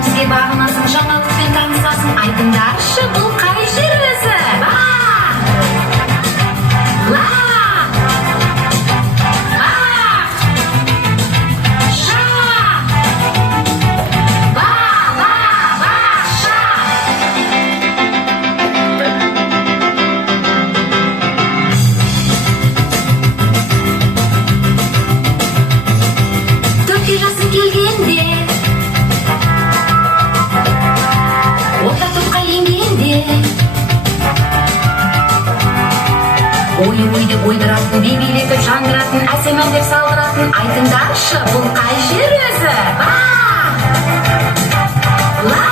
бізге бағынасың, жаңалықпен танысасың, айтыңдаршы, бұл қай жер өзі? Ба! Ла! Ба! Ша! Ба! Ба! Ба! Ша! Төртке жасың келгенде, орта топқа енгенде, ой деп ойдыратын, би-билетіп жандыратын, әсем әндер салдыратын, айтыңдаршы, бұл қай жер өзі? Ба! Ла!